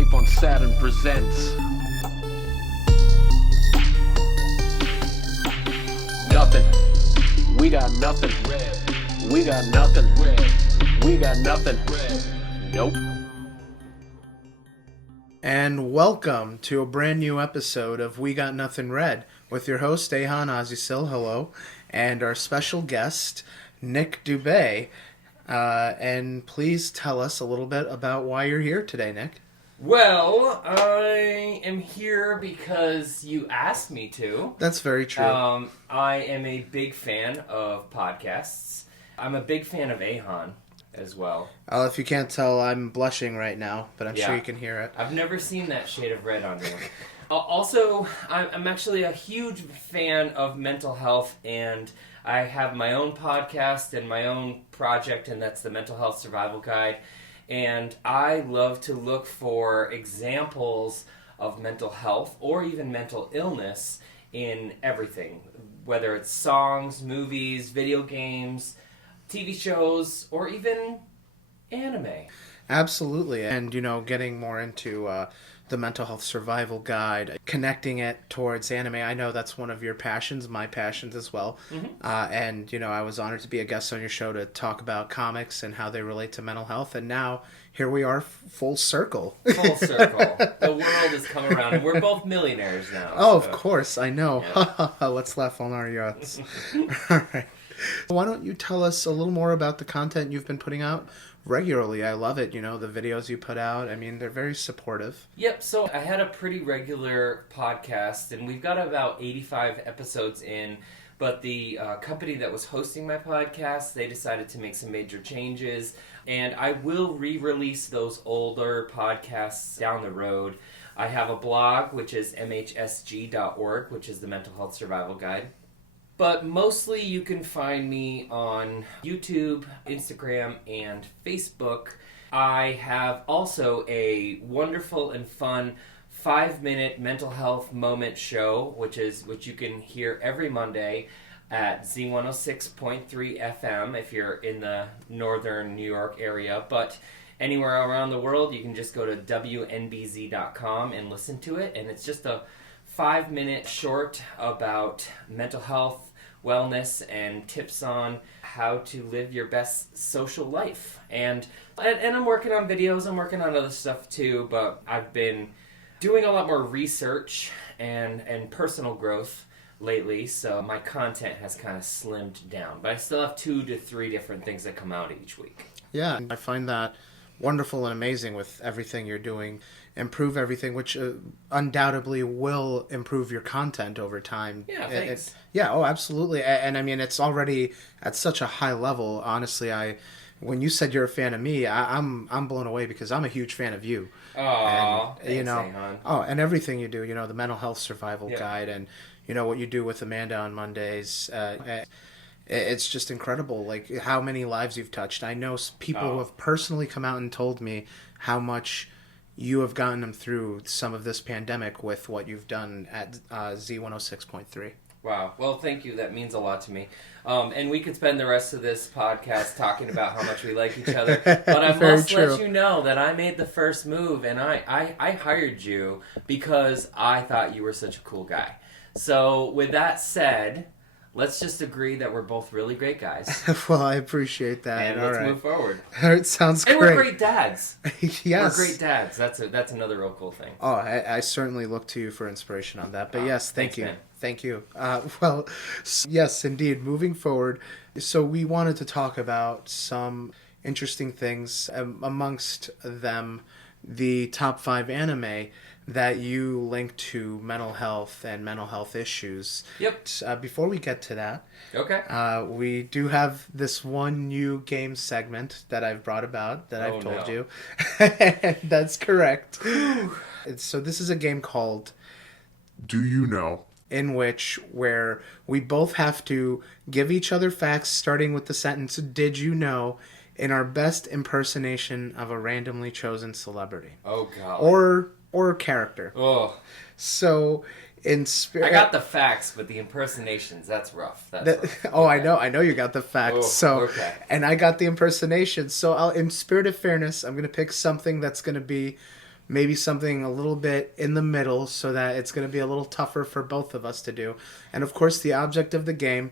Life on Saturn presents nothing. We got nothing. We got nothing. We got nothing. Nope. And welcome to a brand new episode of We Got Nothing Red with your host Ayhan Ozyesil, hello, and our special guest Nick Dubay. And please tell us a little bit about why you're here today, Nick. Well, I am here because you asked me to. That's very true. I am a big fan of podcasts. I'm a big fan of Ayhan as well. If you can't tell, I'm blushing right now, but I'm sure you can hear it. I've never seen that shade of red on you. Also, I'm actually a huge fan of mental health, and I have my own podcast and my own project, and that's the Mental Health Survival Guide. And I love to look for examples of mental health or even mental illness in everything, whether it's songs, movies, video games, TV shows, or even anime. Absolutely. And, getting more into the Mental Health Survival Guide, connecting it towards anime. I know that's one of your passions, my passions as well. Mm-hmm. And, I was honored to be a guest on your show to talk about comics and how they relate to mental health. And now, here we are, full circle. Full circle. The world has come around, and we're both millionaires now. Oh, so. Of course, I know. Yeah. Let's laugh on our yachts. All right. Why don't you tell us a little more about the content you've been putting out regularly? I love it, the videos you put out. I mean, they're very supportive. Yep, so I had a pretty regular podcast, and we've got about 85 episodes in, but the company that was hosting my podcast, they decided to make some major changes, and I will re-release those older podcasts down the road. I have a blog, which is mhsg.org, which is the Mental Health Survival Guide. But mostly you can find me on YouTube, Instagram, and Facebook. I have also a wonderful and fun 5-minute mental health moment show, which you can hear every Monday at Z106.3 FM if you're in the northern New York area. But anywhere around the world, you can just go to WNBZ.com and listen to it. And it's just a 5-minute short about mental health, wellness, and tips on how to live your best social life. And I'm working on videos, I'm working on other stuff too, but I've been doing a lot more research and personal growth lately, so my content has kind of slimmed down. But I still have 2 to 3 different things that come out each week. Yeah, I find that wonderful and amazing with everything you're doing. Improve everything, which undoubtedly will improve your content over time. Yeah, thanks. Absolutely. And I mean, it's already at such a high level. Honestly, when you said you're a fan of me, I'm blown away because I'm a huge fan of you. Oh, and and everything you do, the Mental Health Survival Guide, and what you do with Amanda on Mondays. It's just incredible, like how many lives you've touched. I know people who have personally come out and told me how much you have gotten them through some of this pandemic with what you've done at Z106.3. Wow. Well, thank you. That means a lot to me. And we could spend the rest of this podcast talking about how much we like each other. But I must let you know that I made the first move, and I hired you because I thought you were such a cool guy. So with that said, let's just agree that we're both really great guys. Well, I appreciate that. And let's move forward. It sounds great. And we're great dads. Yes. We're great dads. That's another real cool thing. Oh, I certainly look to you for inspiration on that. But yes, thank you. Man. Thank you. Well, yes, indeed. Moving forward, so we wanted to talk about some interesting things, amongst them the top 5 anime that you link to mental health and mental health issues. Yep. Before we get to that, okay. We do have this one new game segment that I've brought about that I've told you. That's correct. So this is a game called Do You Know? Where we both have to give each other facts starting with the sentence, did you know, in our best impersonation of a randomly chosen celebrity. Oh, God. Or character. Oh. So, in spirit... I got the facts, but the impersonations, that's rough. Rough. Oh, okay. I know you got the facts. Okay. And I got the impersonations. So, in spirit of fairness, I'm going to pick something that's going to be maybe something a little bit in the middle so that it's going to be a little tougher for both of us to do. And of course, the object of the game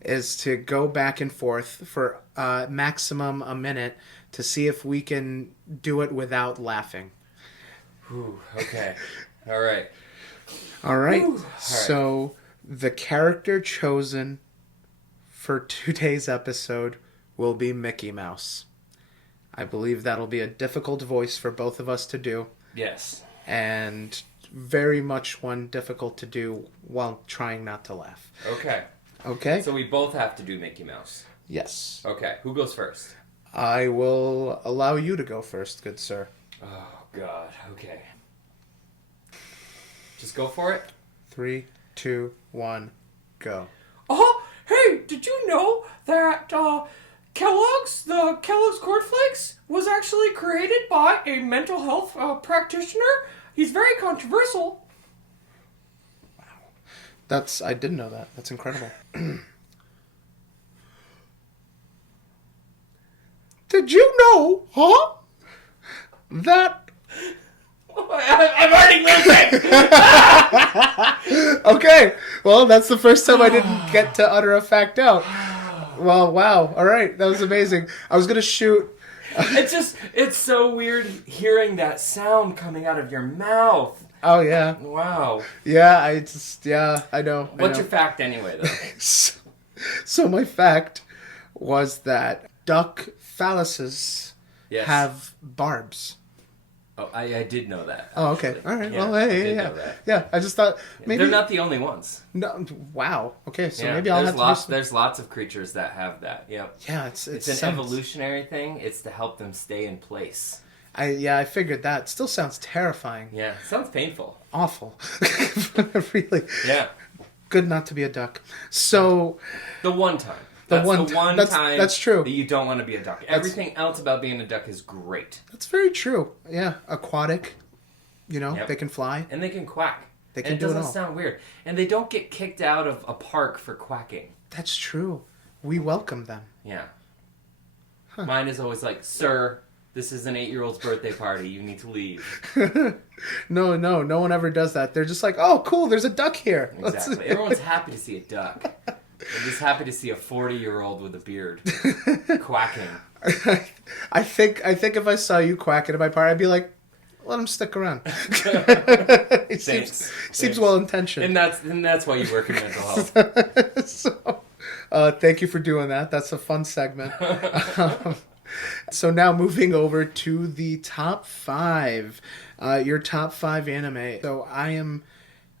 is to go back and forth for maximum a minute to see if we can do it without laughing. Ooh, okay. All right. All right. So the character chosen for today's episode will be Mickey Mouse. I believe that'll be a difficult voice for both of us to do. Yes. And very much one difficult to do while trying not to laugh. Okay. Okay? So we both have to do Mickey Mouse. Yes. Okay. Who goes first? I will allow you to go first, good sir. Oh, God. Okay. Just go for it. 3, 2, 1, go. Oh, hey, did you know that Kellogg's Cornflakes was actually created by a mental health practitioner? He's very controversial. I didn't know that. That's incredible. Did you know, that... I'm already losing! Okay, well, that's the first time I didn't get to utter a fact out. Well, wow. All right, that was amazing. I was going to shoot... It's so weird hearing that sound coming out of your mouth. Oh, yeah. Wow. Yeah, I know. What's your fact anyway, though? So my fact was that duck phalluses have barbs. Oh, I did know that. Oh, okay. Actually. All right. Yeah, Well, hey, know that. yeah. I just thought maybe they're not the only ones. No. Wow. Okay. So Yeah, maybe I'll have to. There's lots of creatures that have that. Yep. Yeah. It's an evolutionary thing. It's to help them stay in place. I figured that. It still sounds terrifying. Yeah. Sounds painful. Awful. Really. Yeah. Good not to be a duck. So. The one time. That's true. That you don't want to be a duck. Everything else about being a duck is great. That's very true. Yeah. Aquatic. You know, They can fly. And they can quack. They can and do it all. It doesn't sound weird. And they don't get kicked out of a park for quacking. That's true. We welcome them. Yeah. Huh. Mine is always like, sir, this is an 8-year-old's birthday party. You need to leave. No one ever does that. They're just like, oh, cool, there's a duck here. Exactly. Everyone's happy to see a duck. They're just happy to see a 40-year-old with a beard quacking. I think if I saw you quacking at my party, I'd be like, let him stick around. It seems well intentioned. And that's why you work in mental health. So, thank you for doing that. That's a fun segment. So now moving over to the top 5. Your top 5 anime. So I am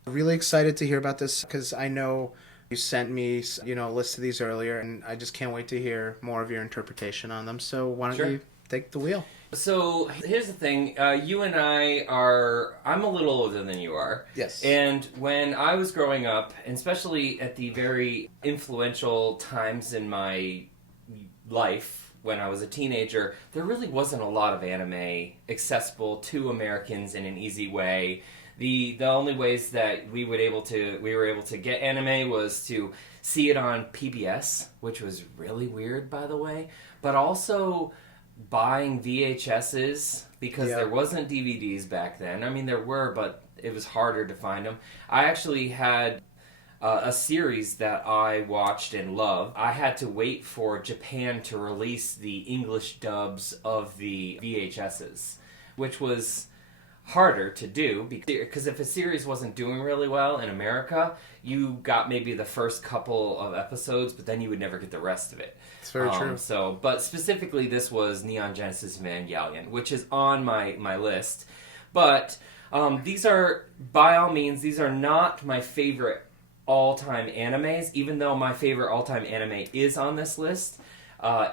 really excited to hear about this because I know you sent me, a list of these earlier, and I just can't wait to hear more of your interpretation on them. So why don't you take the wheel? So here's the thing. You and I'm a little older than you are. Yes. And when I was growing up, and especially at the very influential times in my life, when I was a teenager, there really wasn't a lot of anime accessible to Americans in an easy way. The only ways that we were able to get anime was to see it on PBS, which was really weird, by the way, but also buying VHSs because there wasn't DVDs back then. I mean, there were, but it was harder to find them. I actually had a series that I watched and loved. I had to wait for Japan to release the English dubs of the VHSs, which was harder to do because if a series wasn't doing really well in America, you got maybe the first couple of episodes, but then you would never get the rest of it. It's very true. So, but specifically, this was Neon Genesis Evangelion, which is on my list. But these are, by all means, these are not my favorite all-time animes, even though my favorite all-time anime is on this list.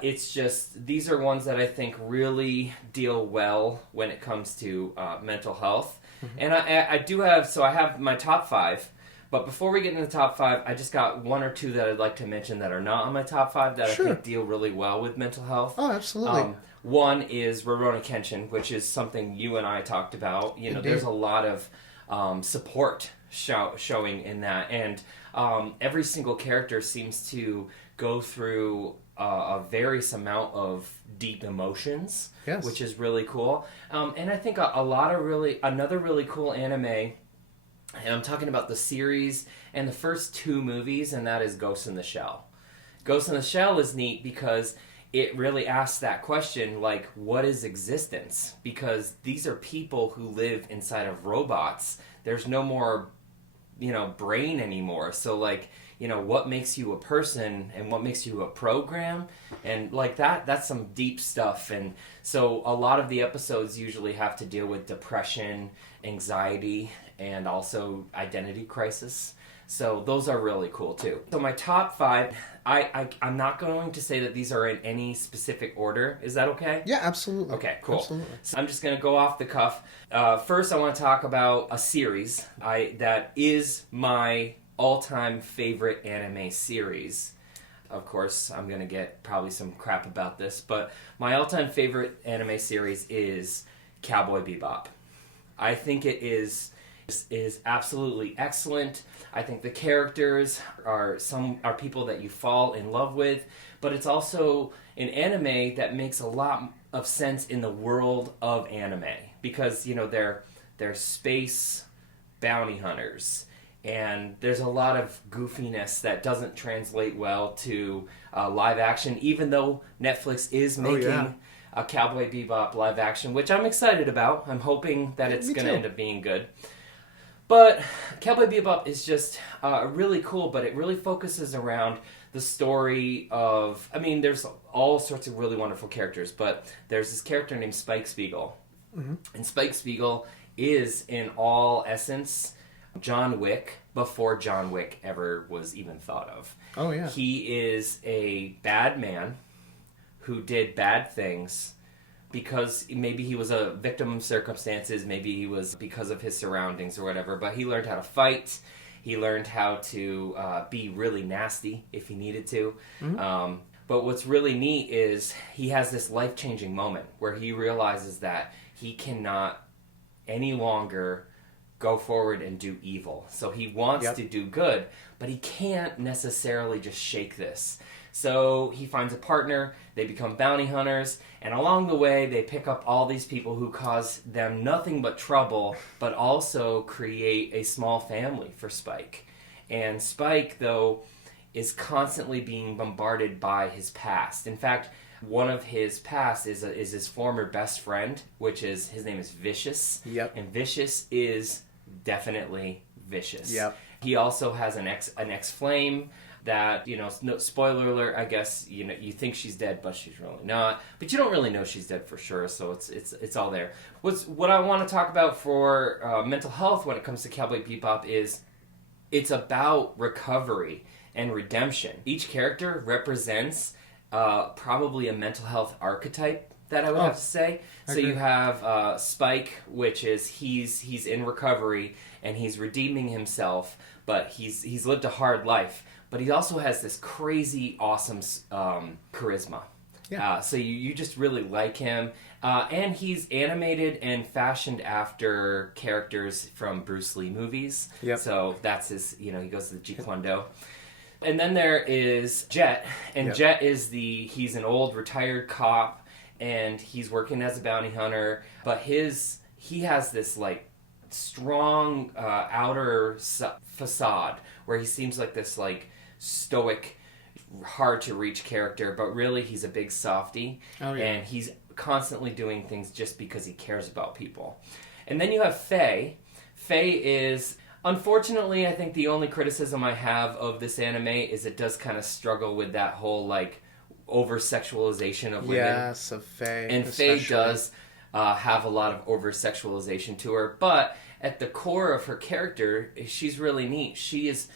It's just, these are ones that I think really deal well when it comes to mental health. Mm-hmm. And I have my top 5, but before we get into the top 5, I just got 1 or 2 that I'd like to mention that are not on my top 5 that I think deal really well with mental health. Oh, absolutely. One is Rurouni Kenshin, which is something you and I talked about. Indeed. There's a lot of support showing in that, and every single character seems to go through a various amount of deep emotions, Yes. which is really cool. And I think another really cool anime, and I'm talking about the series and the first 2 movies, and that is Ghost in the Shell. Ghost in the Shell is neat because it really asks that question, like, what is existence? Because these are people who live inside of robots. There's no more, brain anymore. So, like, what makes you a person and what makes you a program? And, like, that's some deep stuff. And so a lot of the episodes usually have to deal with depression, anxiety, and also identity crisis. So those are really cool too. So my top 5, I'm not going to say that these are in any specific order. Is that okay? Yeah, absolutely. Okay, cool. Absolutely. So I'm just going to go off the cuff. First, I want to talk about a series that is my all-time favorite anime series. Of course, I'm going to get probably some crap about this, but my all-time favorite anime series is Cowboy Bebop. I think it is absolutely excellent. I think the characters are people that you fall in love with, but it's also an anime that makes a lot of sense in the world of anime because they're space bounty hunters, and there's a lot of goofiness that doesn't translate well to live action, even though Netflix is making a Cowboy Bebop live action, which I'm excited about. I'm hoping that it's going to end up being good. But Cowboy Bebop is just really cool, but it really focuses around the story of... there's all sorts of really wonderful characters, but there's this character named Spike Spiegel. Mm-hmm. And Spike Spiegel is, in all essence, John Wick before John Wick ever was even thought of. Oh, yeah. He is a bad man who did bad things because maybe he was a victim of circumstances, maybe he was because of his surroundings or whatever, but he learned how to fight, he learned how to be really nasty if he needed to. Mm-hmm. But what's really neat is he has this life-changing moment where he realizes that he cannot any longer go forward and do evil. So he wants to do good, but he can't necessarily just shake this. So he finds a partner, they become bounty hunters, and along the way they pick up all these people who cause them nothing but trouble, but also create a small family for Spike. And Spike, though, is constantly being bombarded by his past. In fact, one of his past is his former best friend, his name is Vicious. Yep. And Vicious is definitely vicious. Yep. He also has an ex-flame that, no, spoiler alert, I guess, you think she's dead, but she's really not. But you don't really know she's dead for sure, so it's all there. What I want to talk about for mental health when it comes to Cowboy Bebop is it's about recovery and redemption. Each character represents probably a mental health archetype that I would have to say. So you have Spike, which is he's in recovery and he's redeeming himself, but he's lived a hard life. But he also has this crazy, awesome charisma. Yeah. So you just really like him. And he's animated and fashioned after characters from Bruce Lee movies. Yep. So that's his, he goes to the Jeet Kune Do. And then there is Jet. And Jet is he's an old retired cop, and he's working as a bounty hunter. But he has this, like, strong outer facade where he seems like this, like, stoic, hard to reach character, but really he's a big softie. Oh, yeah. And he's constantly doing things just because he cares about people. And then you have Faye. Faye is, unfortunately, I think the only criticism I have of this anime is it does kind of struggle with that whole, like, over-sexualization of women. Yes, of Faye. And especially. Faye does have a lot of over-sexualization to her, but at the core of her character, she's really neat. She's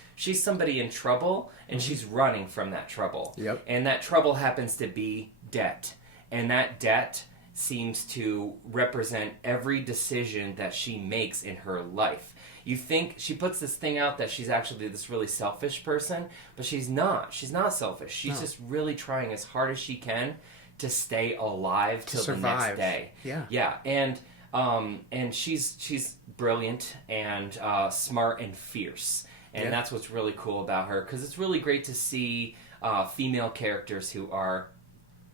somebody in trouble, and she's running from that trouble. Yep. And that trouble happens to be debt. And that debt seems to represent every decision that she makes in her life. You think she puts this thing out that she's actually this really selfish person, but she's not. She's not selfish. She's just really trying as hard as she can to stay alive till the next day. Yeah. Yeah. And she's brilliant and smart and fierce. And that's what's really cool about her, because it's really great to see female characters who are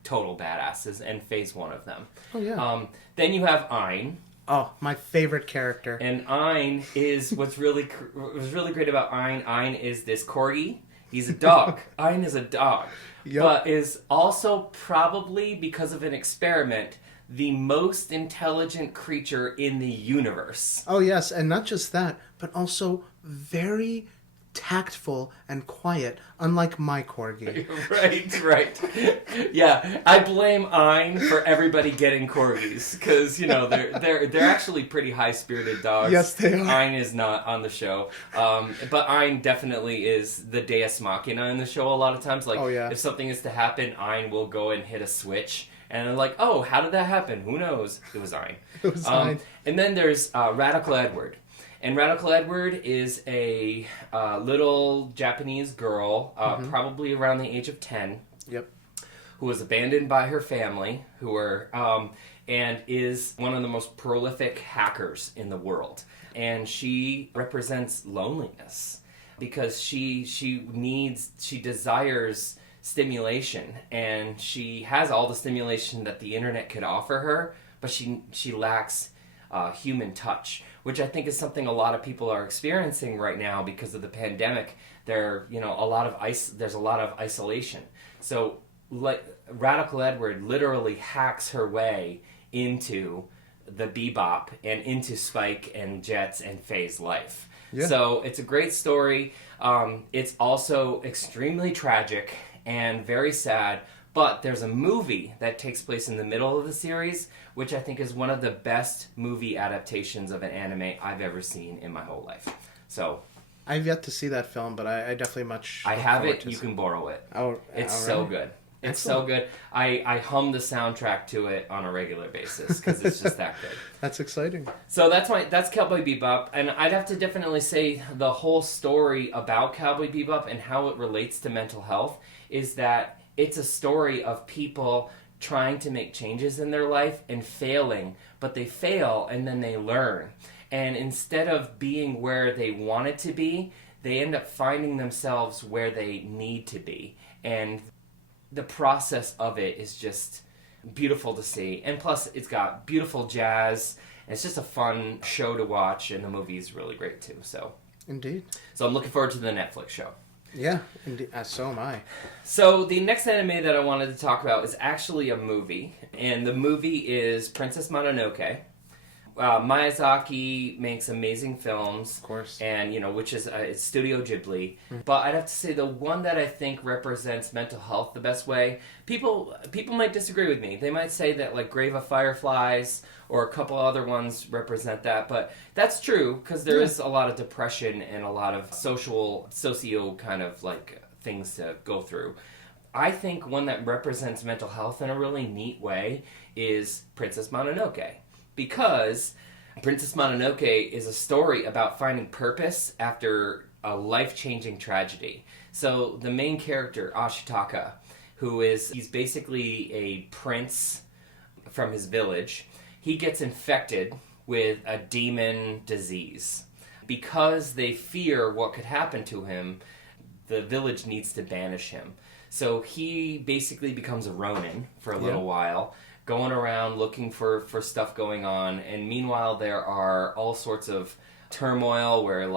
total badasses, and Faye's one of them. Oh, yeah. Then you have Ayhan. Oh, my favorite character. And Ayhan is what's really great about Ayhan. Ayhan is this corgi. He's a dog. Ayhan is a dog. Yep. But is also probably, because of an experiment, the most intelligent creature in the universe. Oh, yes, and not just that, but also very tactful and quiet, unlike my corgi. Right. Yeah, I blame Ayhan for everybody getting corgis, because they're actually pretty high-spirited dogs. Yes, they are. Ayhan is not on the show, but Ayhan definitely is the Deus Machina in the show. A lot of times, like, if something is to happen, Ayhan will go and hit a switch. And they're like, oh, how did that happen? Who knows? It was Ayhan. It was Ayhan. And then there's Radical Edward. And Radical Edward is a little Japanese girl, probably around the age of 10. Yep. Who was abandoned by her family, and is one of the most prolific hackers in the world. And she represents loneliness because she desires stimulation, and she has all the stimulation that the internet could offer her, but she lacks human touch, which I think is something a lot of people are experiencing right now because of the pandemic. There's a lot of isolation. So Radical Edward literally hacks her way into the Bebop and into Spike and Jet's and Faye's life. Yeah. So it's a great story. It's also extremely tragic and very sad, but there's a movie that takes place in the middle of the series, which I think is one of the best movie adaptations of an anime I've ever seen in my whole life. So I've yet to see that film, but I definitely I have it. You can borrow it. Oh, it's so good. It's so good. I hum the soundtrack to it on a regular basis because it's just that good. That's exciting. So that's Cowboy Bebop, and I'd have to definitely say the whole story about Cowboy Bebop and how it relates to mental health is that it's a story of people trying to make changes in their life and failing, but they fail and then they learn. And instead of being where they wanted to be, they end up finding themselves where they need to be. And the process of it is just beautiful to see. And plus, it's got beautiful jazz. And it's just a fun show to watch, and the movie is really great too. So, indeed. So I'm looking forward to the Netflix show. Yeah, indeed. So am I. So the next anime that I wanted to talk about is actually a movie, and the movie is Princess Mononoke. Miyazaki makes amazing films, of course, and which is it's Studio Ghibli. Mm-hmm. But I'd have to say the one that I think represents mental health the best way. People might disagree with me. They might say that like Grave of Fireflies or a couple other ones represent that, but that's true because there is a lot of depression and a lot of socio kind of like things to go through. I think one that represents mental health in a really neat way is Princess Mononoke. Because Princess Mononoke is a story about finding purpose after a life-changing tragedy. So the main character, Ashitaka, he's basically a prince from his village, he gets infected with a demon disease. Because they fear what could happen to him, the village needs to banish him. So he basically becomes a Ronin for a little while, going around looking for stuff going on, and meanwhile there are all sorts of turmoil where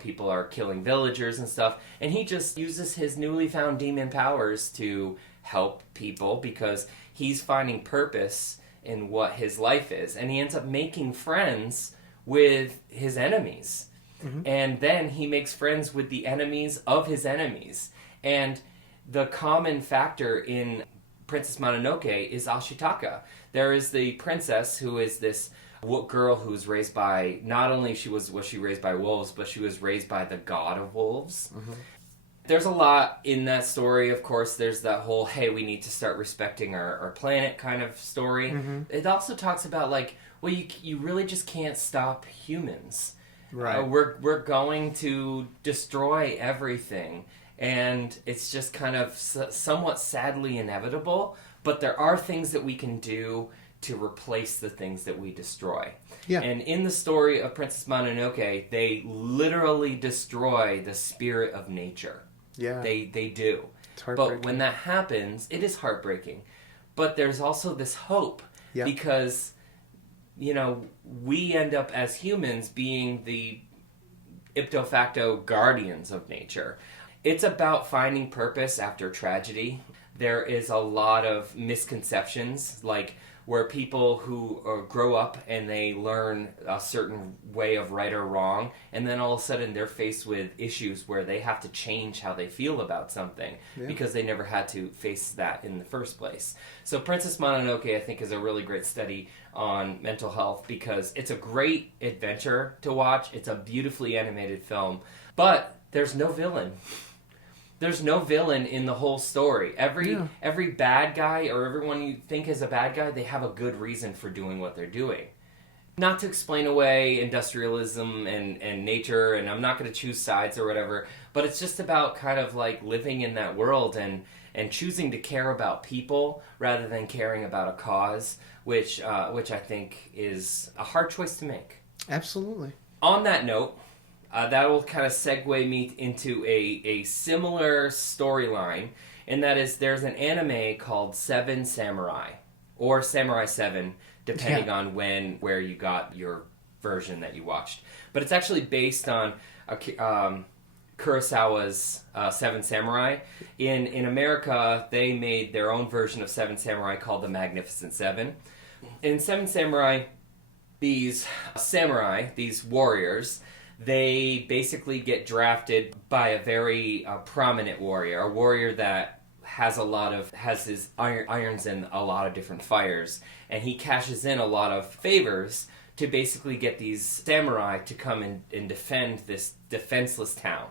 people are killing villagers and stuff, and he just uses his newly found demon powers to help people because he's finding purpose in what his life is, and he ends up making friends with his enemies. Mm-hmm. And then he makes friends with the enemies of his enemies, and the common factor in Princess Mononoke is Ashitaka. There is the princess who is this girl who was raised by, not only was she raised by wolves, but she was raised by the god of wolves. Mm-hmm. There's a lot in that story, of course. There's that whole, hey, we need to start respecting our planet kind of story. Mm-hmm. It also talks about you really just can't stop humans. Right. We're going to destroy everything. And it's just kind of somewhat sadly inevitable, but there are things that we can do to replace the things that we destroy. Yeah. And in the story of Princess Mononoke, they literally destroy the spirit of nature. Yeah. They do. But when that happens, it is heartbreaking. But there's also this hope because, we end up as humans being the ipso facto guardians of nature. It's about finding purpose after tragedy. There is a lot of misconceptions, like where people who grow up and they learn a certain way of right or wrong, and then all of a sudden they're faced with issues where they have to change how they feel about something because they never had to face that in the first place. So Princess Mononoke, I think, is a really great study on mental health because it's a great adventure to watch. It's a beautifully animated film, but there's no villain. There's no villain in the whole story. Every bad guy or everyone you think is a bad guy, they have a good reason for doing what they're doing. Not to explain away industrialism and nature, and I'm not going to choose sides or whatever, but it's just about kind of like living in that world and choosing to care about people rather than caring about a cause, which I think is a hard choice to make. Absolutely. On that note, that will kind of segue me into a similar storyline, and that is there's an anime called Seven Samurai, or Samurai 7, depending on where you got your version that you watched. But it's actually based on Kurosawa's Seven Samurai. In America, they made their own version of Seven Samurai called The Magnificent Seven. In Seven Samurai, these samurai, these warriors, they basically get drafted by a very prominent warrior, a warrior that has his irons in a lot of different fires, and he cashes in a lot of favors to basically get these samurai to come and defend this defenseless town.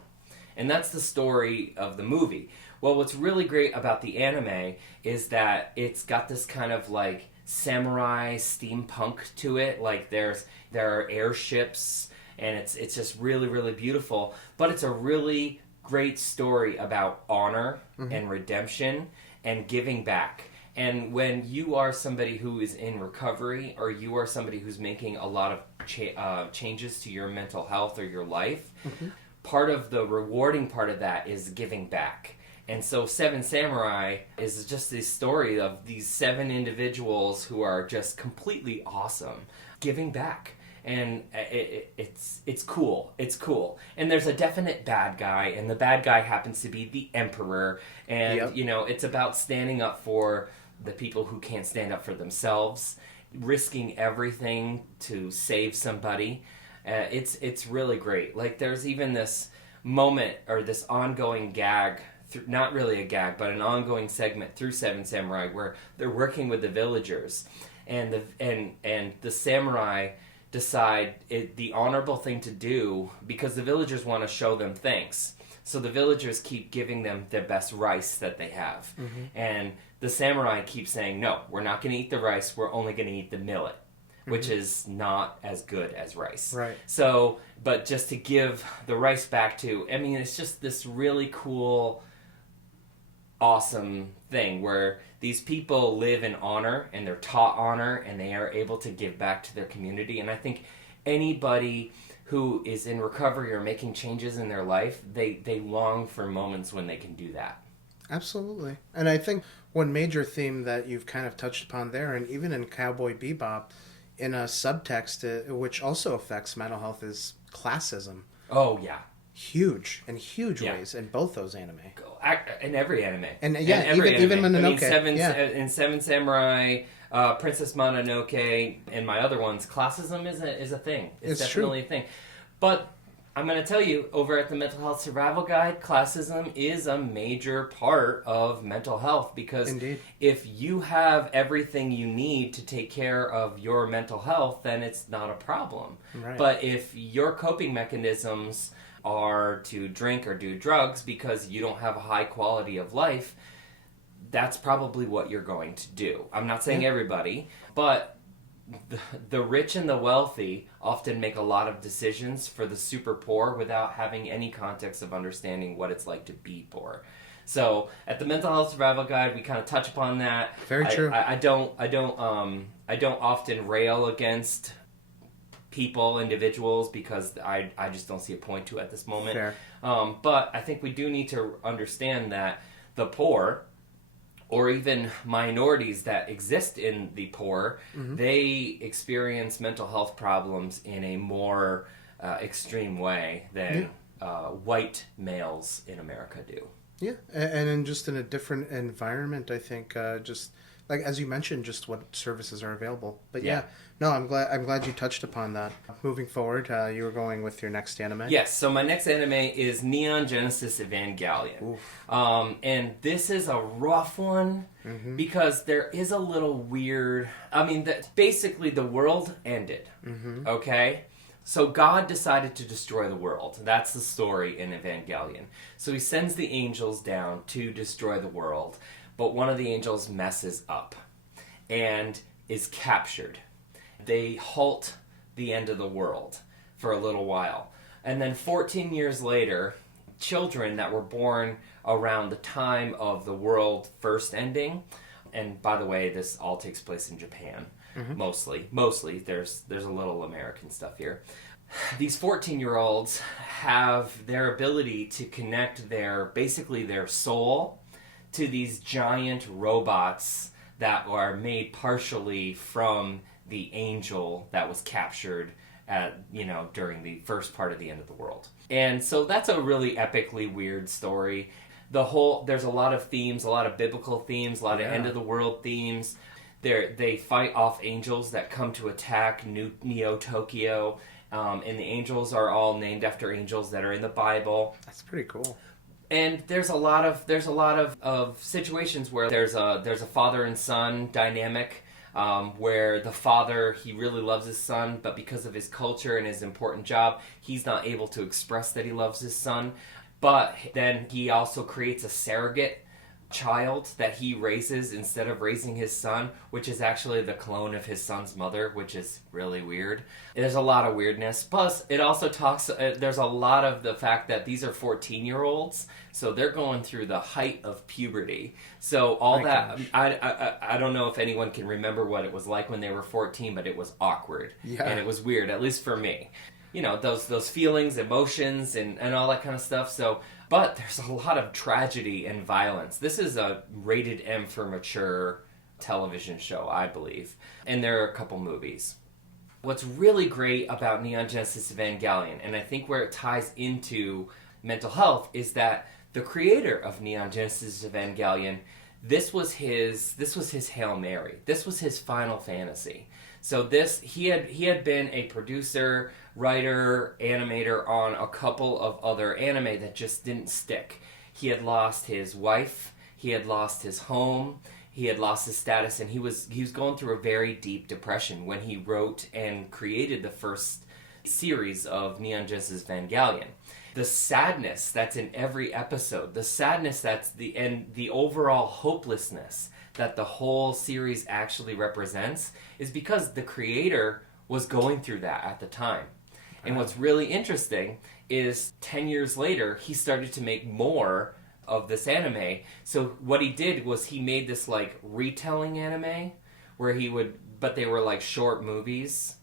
And that's the story of the movie. Well, what's really great about the anime is that it's got this kind of like samurai steampunk to it. Like there are airships, and it's just really, really beautiful. But it's a really great story about honor and redemption and giving back. And when you are somebody who is in recovery, or you are somebody who's making a lot of changes to your mental health or your life, part of the rewarding part of that is giving back. And so Seven Samurai is just this story of these 7 individuals who are just completely awesome, giving back. And it's cool. It's cool. And there's a definite bad guy, and the bad guy happens to be the emperor. And, it's about standing up for the people who can't stand up for themselves, risking everything to save somebody. It's really great. Like, there's even this moment, or this ongoing gag, not really a gag, but an ongoing segment through Seven Samurai where they're working with the villagers. And the samurai decide the honorable thing to do, because the villagers want to show them thanks. So the villagers keep giving them their best rice that they have. And the samurai keep saying, no, we're not going to eat the rice, we're only going to eat the millet, which is not as good as rice. Right. So, but just to give the rice back to, it's just this really cool, awesome thing where these people live in honor, and they're taught honor, and they are able to give back to their community. And I think anybody who is in recovery or making changes in their life, they long for moments when they can do that. Absolutely. And I think one major theme that you've kind of touched upon there, and even in Cowboy Bebop, in a subtext which also affects mental health, is classism. Oh, yeah. Huge, in huge ways, in both those anime. In every anime. And even Mononoke. In Seven Samurai, Princess Mononoke, and my other ones, classism is a thing. It's definitely a thing. But I'm going to tell you, over at the Mental Health Survival Guide, classism is a major part of mental health, because if you have everything you need to take care of your mental health, then it's not a problem. Right. But if your coping mechanisms are to drink or do drugs because you don't have a high quality of life, that's probably what you're going to do. I'm not saying everybody, but the rich and the wealthy often make a lot of decisions for the super poor without having any context of understanding what it's like to be poor. So at the Mental Health Survival Guide, we kind of touch upon that. Very true. I don't often rail against individuals, because I just don't see a point to it at this moment. Fair. But I think we do need to understand that the poor, or even minorities that exist in the poor, they experience mental health problems in a more extreme way than white males in America do. Yeah, and in just in a different environment, I think. Just like as you mentioned, just what services are available. But yeah, no, I'm glad you touched upon that. Moving forward, you were going with your next anime. Yes, so my next anime is Neon Genesis Evangelion. And this is a rough one because there is a little weird. I mean, basically the world ended. Okay. So God decided to destroy the world. That's the story in Evangelion. So he sends the angels down to destroy the world, but one of the angels messes up and is captured. They halt the end of the world for a little while. And then 14 years later, children that were born around the time of the world first ending, and by the way, this all takes place in Japan. Mostly. There's a little American stuff here. These 14-year-olds have their ability to connect their soul to these giant robots that are made partially from the angel that was captured during the first part of the end of the world. And so that's a really epically weird story. There's a lot of themes, a lot of biblical themes, a lot of end of the world themes. They fight off angels that come to attack Neo Tokyo, and the angels are all named after angels that are in the Bible. That's pretty cool. And there's a lot of situations where there's a father and son dynamic, where the father, he really loves his son, but because of his culture and his important job, he's not able to express that he loves his son. But then he also creates a surrogate child that he raises instead of raising his son, which is actually the clone of his son's mother, which is really weird. There's a lot of weirdness. Plus, it also talks, there's a lot of the fact that these are 14-year-olds, so they're going through the height of puberty. So I don't know if anyone can remember what it was like when they were 14, but it was awkward. Yeah. And it was weird, at least for me. Those feelings, emotions, and all that kind of stuff. So, but there's a lot of tragedy and violence. This is a rated M for mature television show, I believe. And there are a couple movies. What's really great about Neon Genesis Evangelion, and I think where it ties into mental health, is that the creator of Neon Genesis Evangelion, this was his Hail Mary. This was his Final Fantasy. So he had been a producer, writer, animator on a couple of other anime that just didn't stick. He had lost his wife, he had lost his home, he had lost his status, and he was going through a very deep depression when he wrote and created the first series of Neon Genesis Evangelion. The sadness that's in every episode, the sadness that's the overall hopelessness that the whole series actually represents is because the creator was going through that at the time. And what's really interesting is 10 years later, he started to make more of this anime. So what he did was he made this like retelling anime where but they were like short movies.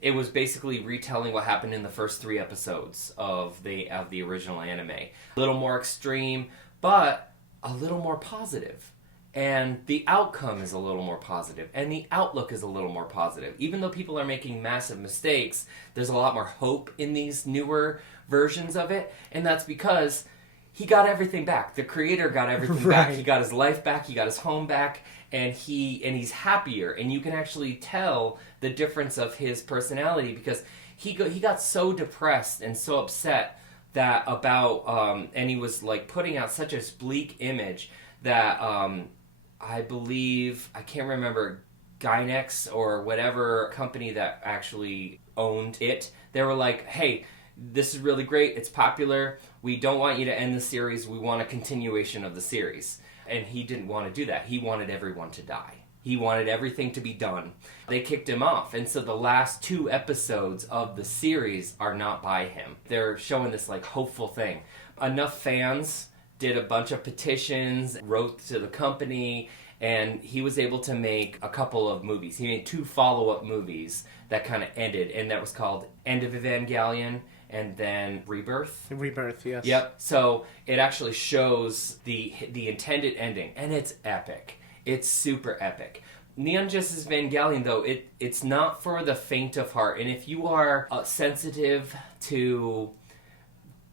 It was basically retelling what happened in the first 3 episodes of the original anime. A little more extreme, but a little more positive. And the outcome is a little more positive, and the outlook is a little more positive. Even though people are making massive mistakes, there's a lot more hope in these newer versions of it, and that's because he got everything back. The creator got everything back. He got his life back, he got his home back, and he's happier. And you can actually tell the difference of his personality because he got so depressed and so upset that and he was like putting out such a bleak image that I believe, I can't remember, Gynex or whatever company that actually owned it, they were like, hey, this is really great, it's popular, we don't want you to end the series, we want a continuation of the series. And he didn't want to do that. He wanted everyone to die. He wanted everything to be done. They kicked him off, and so the last 2 episodes of the series are not by him. They're showing this like hopeful thing. Enough fans did a bunch of petitions, wrote to the company, and he was able to make a couple of movies. He made 2 follow-up movies that kind of ended, and that was called End of Evangelion and then Rebirth. Rebirth, yes. Yep. So it actually shows the intended ending, and it's epic. It's super epic. Neon Genesis Evangelion, though, it's not for the faint of heart. And if you are sensitive to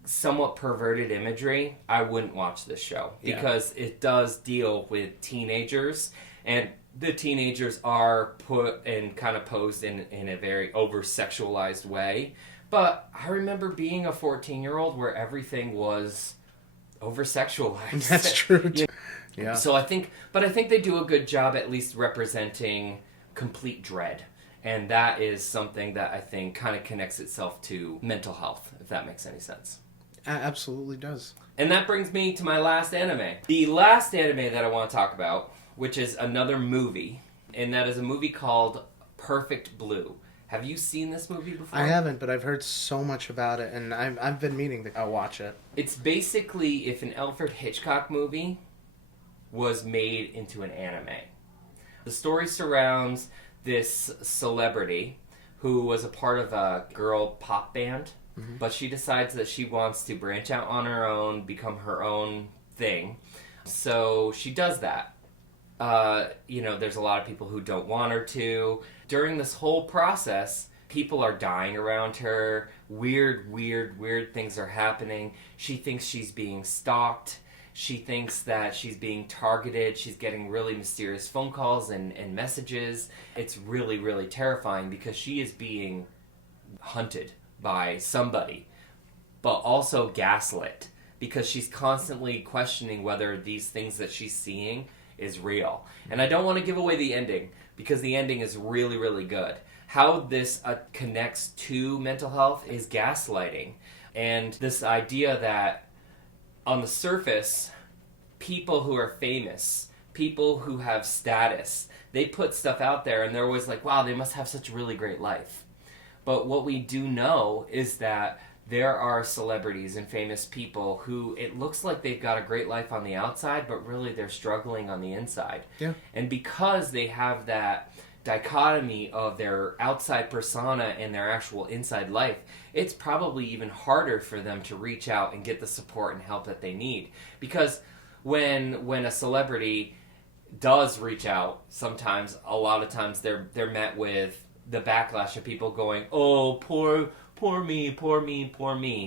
somewhat perverted imagery, I wouldn't watch this show. Because it does deal with teenagers, and the teenagers are put and kind of posed in a very over-sexualized way. But I remember being a 14-year-old where everything was over-sexualized. That's true. Yeah. So I think they do a good job at least representing complete dread. And that is something that I think kind of connects itself to mental health, if that makes any sense. Absolutely does. And that brings me to my last anime. The last anime that I want to talk about, which is another movie, and that is a movie called Perfect Blue. Have you seen this movie before? I haven't, but I've heard so much about it, and I've been meaning to watch it. It's basically if an Alfred Hitchcock movie was made into an anime. The story surrounds this celebrity who was a part of a girl pop band, but she decides that she wants to branch out on her own, become her own thing. So she does that. There's a lot of people who don't want her to. During this whole process, people are dying around her. Weird things are happening. She thinks she's being stalked. She thinks that she's being targeted. She's getting really mysterious phone calls and messages. It's really, really terrifying because she is being hunted by somebody, but also gaslit because she's constantly questioning whether these things that she's seeing is real. And I don't want to give away the ending because the ending is really, really good. How this connects to mental health is gaslighting. And this idea that on the surface, people who are famous, people who have status, they put stuff out there and they're always like, wow, they must have such a really great life. But what we do know is that there are celebrities and famous people who it looks like they've got a great life on the outside, but really they're struggling on the inside. Yeah. And because they have that dichotomy of their outside persona and their actual inside life, it's probably even harder for them to reach out and get the support and help that they need. Because when a celebrity does reach out, sometimes, a lot of times they're met with the backlash of people going, oh, poor me.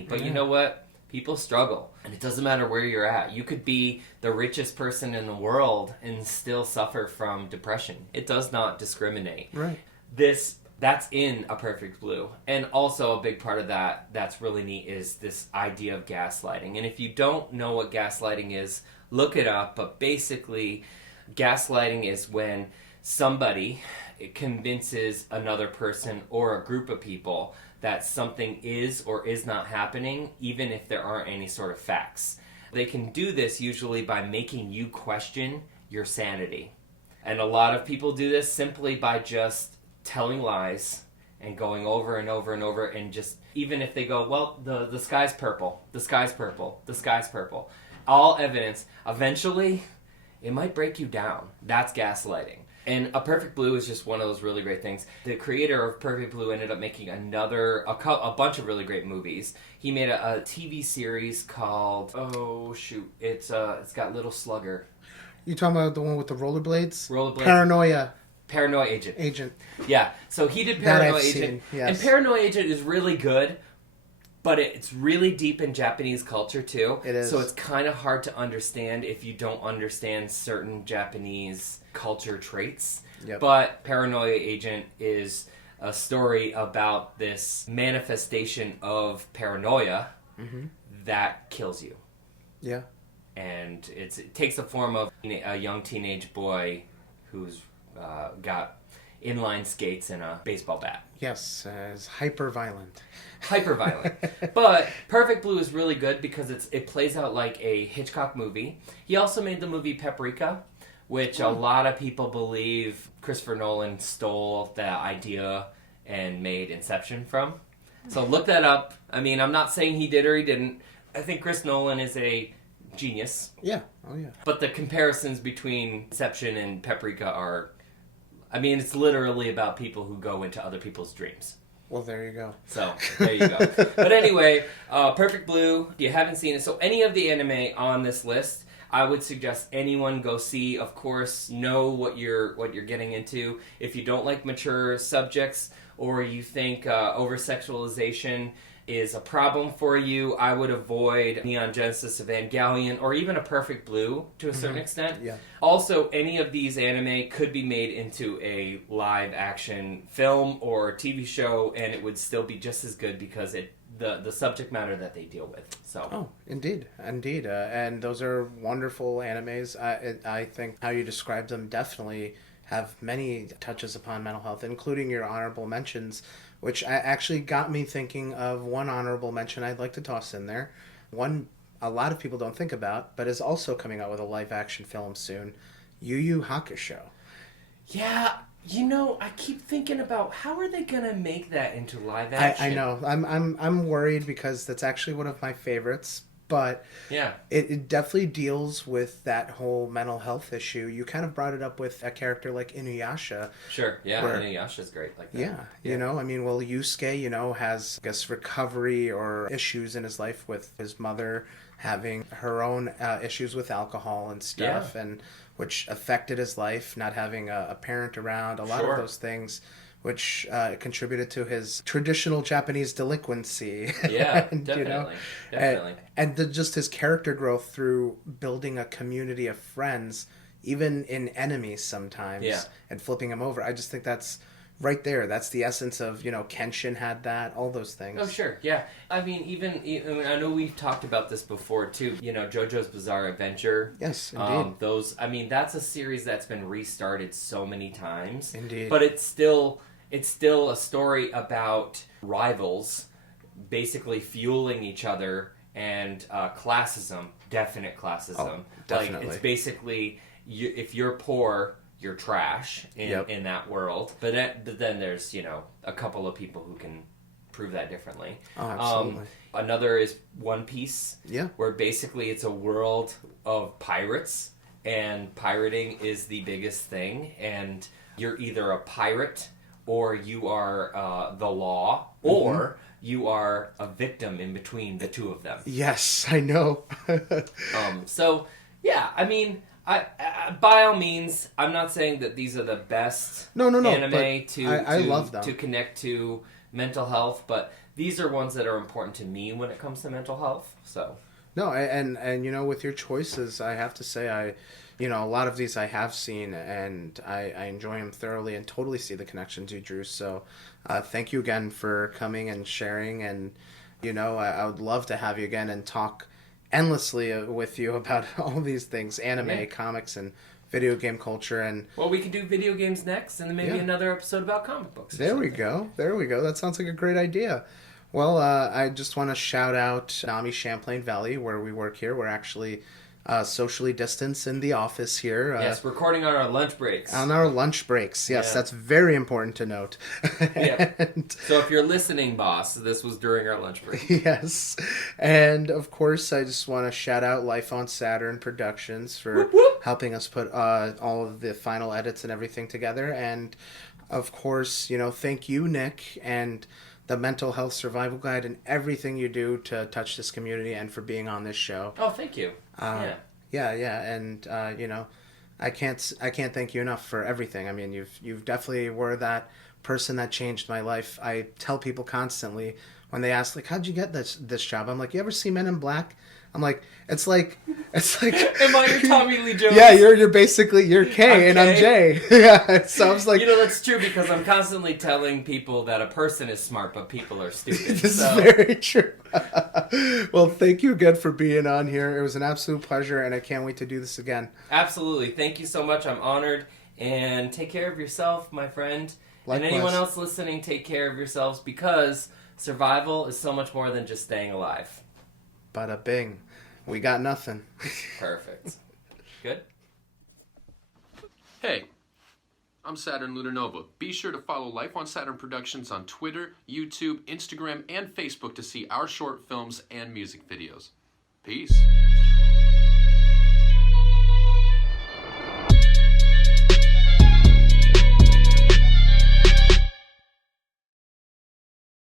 But you know what? People struggle. And it doesn't matter where you're at. You could be the richest person in the world and still suffer from depression. It does not discriminate. Right. That's in A Perfect Blue. And also a big part of that's really neat is this idea of gaslighting. And if you don't know what gaslighting is, look it up. But basically, gaslighting is when somebody convinces another person or a group of people that something is or is not happening, even if there aren't any sort of facts. They can do this usually by making you question your sanity. And a lot of people do this simply by just telling lies and going over and over and over, and just, even if they go, well, the sky's purple, the sky's purple, the sky's purple. All evidence, eventually, it might break you down. That's gaslighting. And A Perfect Blue is just one of those really great things. The creator of Perfect Blue ended up making a bunch of really great movies. He made a TV series called, it's got Little Slugger. You talking about the one with the rollerblades? Rollerblades. Paranoia Agent. Agent. Yeah, so he did Paranoia Agent. Seen, yes. And Paranoia Agent is really good, but it's really deep in Japanese culture too. It is. So it's kind of hard to understand if you don't understand certain Japanese culture traits. Yep. But Paranoia Agent is a story about this manifestation of paranoia that kills you. Yeah. And it takes the form of a young teenage boy who's got inline skates and a baseball bat. Yes, it's hyper-violent. Hyper-violent. But Perfect Blue is really good because it plays out like a Hitchcock movie. He also made the movie Paprika, which a lot of people believe Christopher Nolan stole that idea and made Inception from. So look that up. I mean, I'm not saying he did or he didn't. I think Chris Nolan is a genius. Yeah. Oh, yeah. But the comparisons between Inception and Paprika are... I mean, it's literally about people who go into other people's dreams. Well, there you go. So, there you go. But anyway, Perfect Blue, if you haven't seen it, so any of the anime on this list, I would suggest anyone go see. Of course, know what you're getting into. If you don't like mature subjects, or you think over-sexualization is a problem for you, I would avoid Neon Genesis Evangelion, or even A Perfect Blue to a certain extent. Yeah. Also, any of these anime could be made into a live-action film or TV show, and it would still be just as good because the subject matter that they deal with. So. Oh, indeed. And those are wonderful animes. I think how you described them definitely have many touches upon mental health, including your honorable mentions, which actually got me thinking of one honorable mention I'd like to toss in there. One a lot of people don't think about, but is also coming out with a live-action film soon, Yu Yu Hakusho. Yeah, I keep thinking about how are they gonna make that into live action. I know. I'm worried because that's actually one of my favorites. But yeah, it definitely deals with that whole mental health issue. You kind of brought it up with a character like Inuyasha. Sure, yeah, Inuyasha's great like that. Yeah, Yusuke, has, I guess, recovery or issues in his life with his mother having her own issues with alcohol and stuff, and which affected his life, not having a parent around, a lot of those things, which contributed to his traditional Japanese delinquency. Yeah, and, definitely. And just his character growth through building a community of friends, even in enemies sometimes, and flipping them over. I just think that's right there. That's the essence of, Kenshin had that, all those things. Oh, sure, yeah. I mean, I know we've talked about this before, too. JoJo's Bizarre Adventure. Yes, indeed. That's a series that's been restarted so many times. Indeed. But it's still a story about rivals basically fueling each other and classism, definite classism. Oh, definitely. Like, it's basically, if you're poor, you're trash in that world. But then there's, a couple of people who can prove that differently. Oh, absolutely. Another is One Piece, where basically it's a world of pirates, and pirating is the biggest thing, and you're either a pirate or you are the law, or you are a victim in between the two of them. Yes, I know. So, yeah, I mean, I by all means, I'm not saying that these are the best anime I love them. To connect to mental health, but these are ones that are important to me when it comes to mental health. So no, and with your choices, I have to say a lot of these I have seen, and I enjoy them thoroughly and totally see the connections you drew. So thank you again for coming and sharing, and I would love to have you again and talk endlessly with you about all these things, anime, comics, and video game culture. And well, we could do video games next, and then maybe another episode about comic books. There we go. That sounds like a great idea. Well, I just want to shout out Nami Champlain Valley, where we work here. We're actually socially distanced in the office here. Yes, recording on our lunch breaks. On our lunch breaks, yes, that's very important to note. So if you're listening, boss, this was during our lunch break. Yes. And, of course, I just want to shout out Life on Saturn Productions for helping us put all of the final edits and everything together. And, of course, thank you, Nick, and the Mental Health Survival Guide and everything you do to touch this community and for being on this show. Oh, thank you. And I can't thank you enough for everything. I mean, you've definitely were that person that changed my life. I tell people constantly when they ask, like, how'd you get this job? I'm like, you ever see Men in Black? I'm like, it's like. Am I your Tommy Lee Jones? Yeah, you're basically K and I'm J. Yeah, so I was like, that's true because I'm constantly telling people that a person is smart, but people are stupid. This is very true. Well, thank you again for being on here. It was an absolute pleasure, and I can't wait to do this again. Absolutely, thank you so much. I'm honored, and take care of yourself, my friend. Likewise. And anyone else listening, take care of yourselves because survival is so much more than just staying alive. Bada bing. We got nothing. Perfect. Good? Hey, I'm Saturn Lunar Nova. Be sure to follow Life on Saturn Productions on Twitter, YouTube, Instagram, and Facebook to see our short films and music videos. Peace.